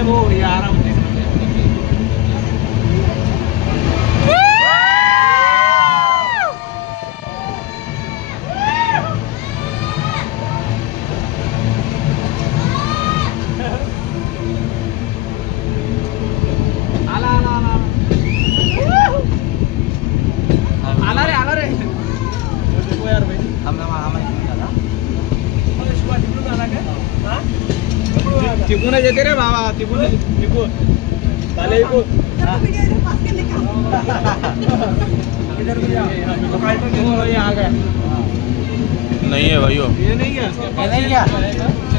अरे वो ये आ रहा मुझे आला रे देखो यार भाई तिकून येते रे बाबा तिकून चाले इकून नहीं है भाइयों, ये नहीं है नहीं क्या